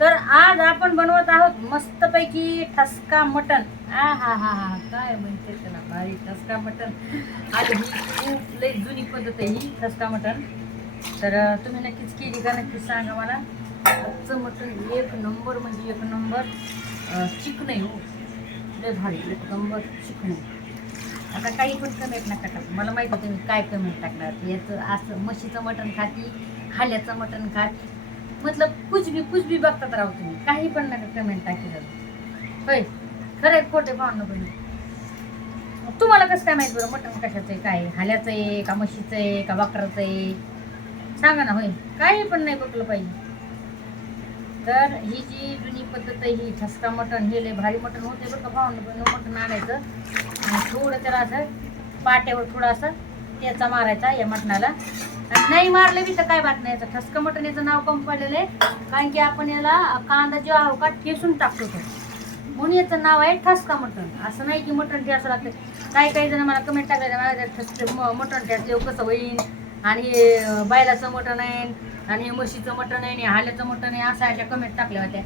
तर आज आपण बनवत आहोत मस्तपैकी ठसका मटन. हा हा हा हा, काय म्हणते त्याला, भारी ठसका मटन. आज ही खूप लई जुनी पद्धत आहे ही ठसका मटन. तर तुम्ही नक्कीच केली का, नक्कीच सांगा मला. आजचं मटन एक नंबर म्हणजे एक नंबर चिकन आहे हो, लय भारी, एक नंबर चिकन आहे. आता काही पण कमेंट नका टाकू, मला माहिती आहे तुम्ही काय कमेंट टाकणार. याचं असं म्हशीचं मटण खाती, हाल्याचं मटण खाती, मतलब कुछ भी बघतात राहू तुम्ही, काही पण नका कमेंट टाकी जाऊ. होय, खरं आहे खोटे पाहून नको. तुम्हाला कसं काय माहिती बरं मटण कशाचं आहे, काय हाल्याचं आहे का म्हशीचं आहे का बकराचं आहे, सांगा ना. होय, काही पण नाही बघलं पाहिजे. तर ही जी जुनी पद्धत आहे ही ठसका मटण, हे लय भारी मटण होते बरं का भावनं. मटण आणायचं आणि थोडं त्याला असं पाट्यावर थोडा असं त्याचा मारायचा या मटणाला. आणि नाही मारलं बी तर काय बात नाही. याचं ठसका मटण याचं नाव कम पडलेलं आहे, कारण की आपण याला कांदा जो आहो का ठेसून टाकतो तो, म्हणून याचं नाव आहे ठसका मटण. असं नाही की मटण ठेसावं लागतं. काही जण मला कमेंट टाकायला, मला ठसके मटण ठेसले कसं होईल, आणि बैलाचं मटण आहे आणि म्हशीचं मटण आहे आणि हाल्याचं मटण आहे, असं अशा कमेंट टाकल्या होत्या.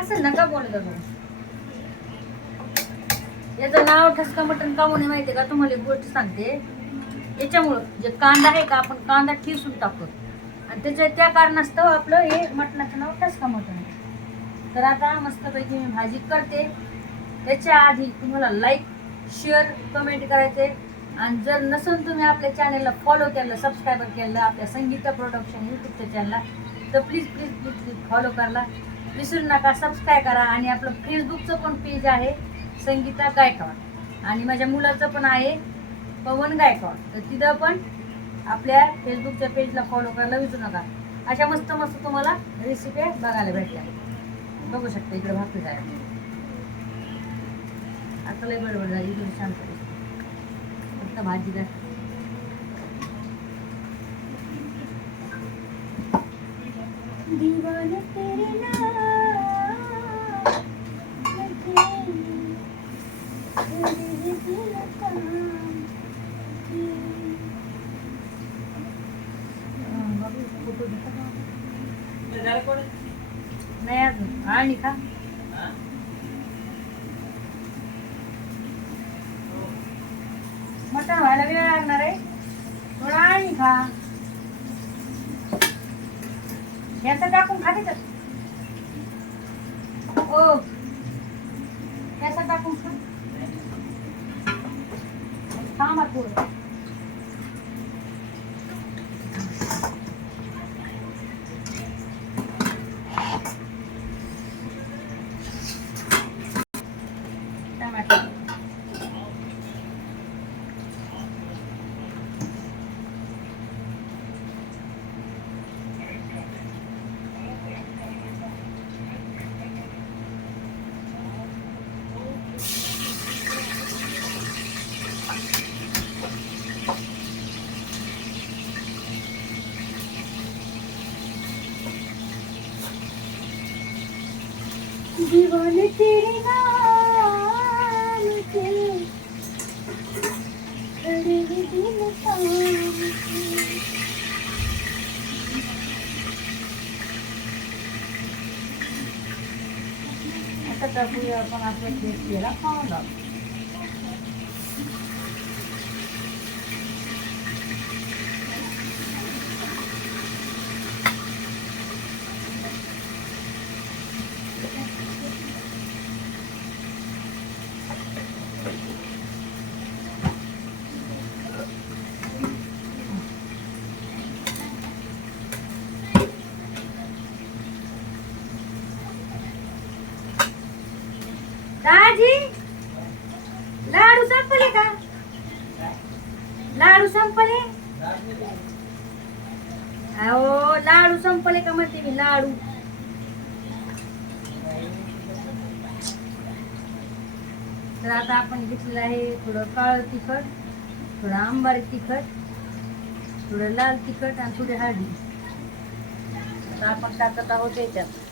असं नका बोलत जाऊ. याचं नाव ठसका मटण का म्हणून माहिती का, तुम्हाला एक गोष्ट सांगते. याच्यामुळं जे कांदा आहे का, आपण कांदा ठेसून टाकतो आणि त्या कारणास्तव आपलं हे मटणाचं नाव ठसका मटण आहे. तर आता मस्तपैकी मी भाजी करते. त्याच्या आधी तुम्हाला लाईक, शेअर, कमेंट करायचे. आणि जर नसून तुम्ही आपल्या चॅनलला फॉलो केलं, सबस्क्राईबर केलं आपल्या संगीता प्रोडक्शन यूट्यूबच्या चॅनलला, तर please please please please follow करायला विसरू नका, सबस्क्राईब करा. आणि आपलं फेसबुकचं पण पेज आहे संगीता गायकवाड, आणि माझ्या मुलाचं पण आहे पवन गायकवाड, तर तिथं पण आपल्या फेसबुकच्या पेजला फॉलो करायला विसरू नका. अशा मस्त मस्त तुम्हाला रेसिपी बघायला भेटल्या. बघू शकता इकडे भाकरी जाय, आता लय बरोबर झाली, इकडे शांत फक्त भाजी द्या. दीवाने तेरे नाही अजून आणि का मटण व्हायला वेळ लागणार आहे थोडा, आणि खा. याचं टाकून खाते तर हो, याचं टाकून खा. थांबा थोडं. टमाटर दीवाने तेरे नाम के खड़े दिल आता टाकूया आपण आपल्या केला खाऊन. दाजी लाडू संपले का, लाडू संपले, अहो लाडू संपले का म्हणते मी, लाडू. तर आता आपण घेतलेलं आहे थोडं काळं तिखट, थोडं आंबारी तिखट, थोडं लाल तिखट आणि थोडी हळदी. आता आपण टाकत आहोत त्याच्यात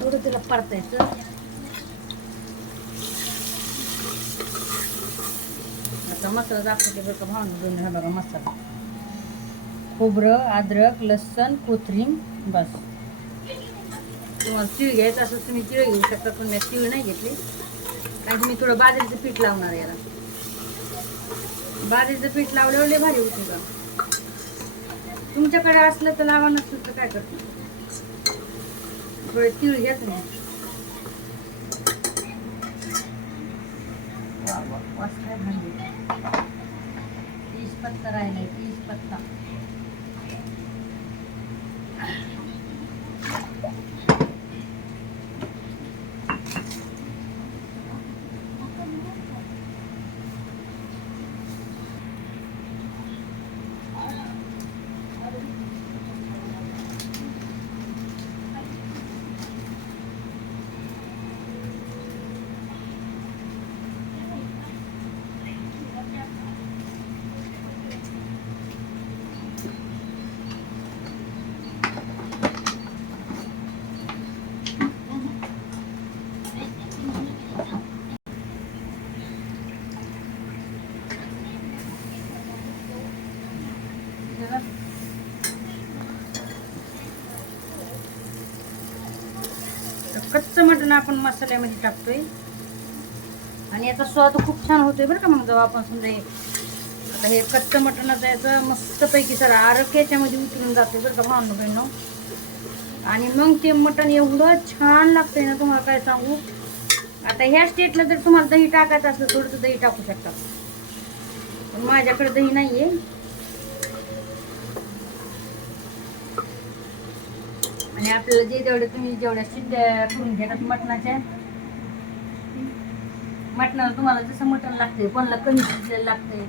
थोडं तिला परतायचं. आता मसाला दाखवते बरं का भावना, दोन बघा मसाला खोबरं, अद्रक, लसूण, कोथिंबीर, बस. तुम्हाला तीळ घ्यायचं असं तुम्ही तीळ घेऊ शकता, पण मी तीळ नाही घेतली कारण मी थोडं बाजरीचं पीठ लावणार याला. बाजरीचं पीठ लावल्यावर लय भारी होते का. तुमच्याकडे असलं तर लावा, नसलं तर काय करतो. थोडे तीळ घ्या तुम्ही. वास काय भांडी. 30 पत्ता राहिलाय, 30 पत्ता. कच्चं मटण आपण मसाल्यामध्ये टाकतोय आणि याचा स्वाद खूप छान होतोय बरं का. मग जेव्हा आपण समजा आता हे कच्चं मटणाचं याचं मस्तपैकी सर आरक याच्यामध्ये उतरून जाते बरं का भावनो बहिणो. आणि मग ते मटण एवढं छान लागतंय ना, तुम्हाला काय सांगू. आता ह्या स्टेटला जर तुम्हाला दही टाकायचं असलं थोडंसं दही टाकू शकता, पण माझ्याकडे दही नाही आहे. आणि आपल्याला जे तुम्ही जेवढ्या शिट्ट्या करून घेतात मटणाला तुम्हाला जसं मटण लागते, कोणाला कमी शिजलेलं लागते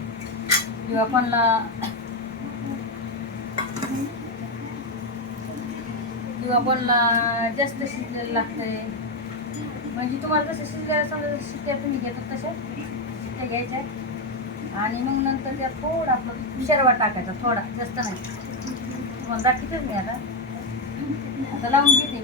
किंवा कोणाला जास्त शिजलेलं लागतंय. म्हणजे तुम्हाला जसं शिजलेलं समजा शिट्ट्या तुम्ही घेतात तशा शिट्ट्या घ्यायच्या आणि मग नंतर त्यात थोडा आपला शर्वा टाकायचा, थोडा जास्त नाही. तुम्हाला दाखवतेच मी आता लावून घेते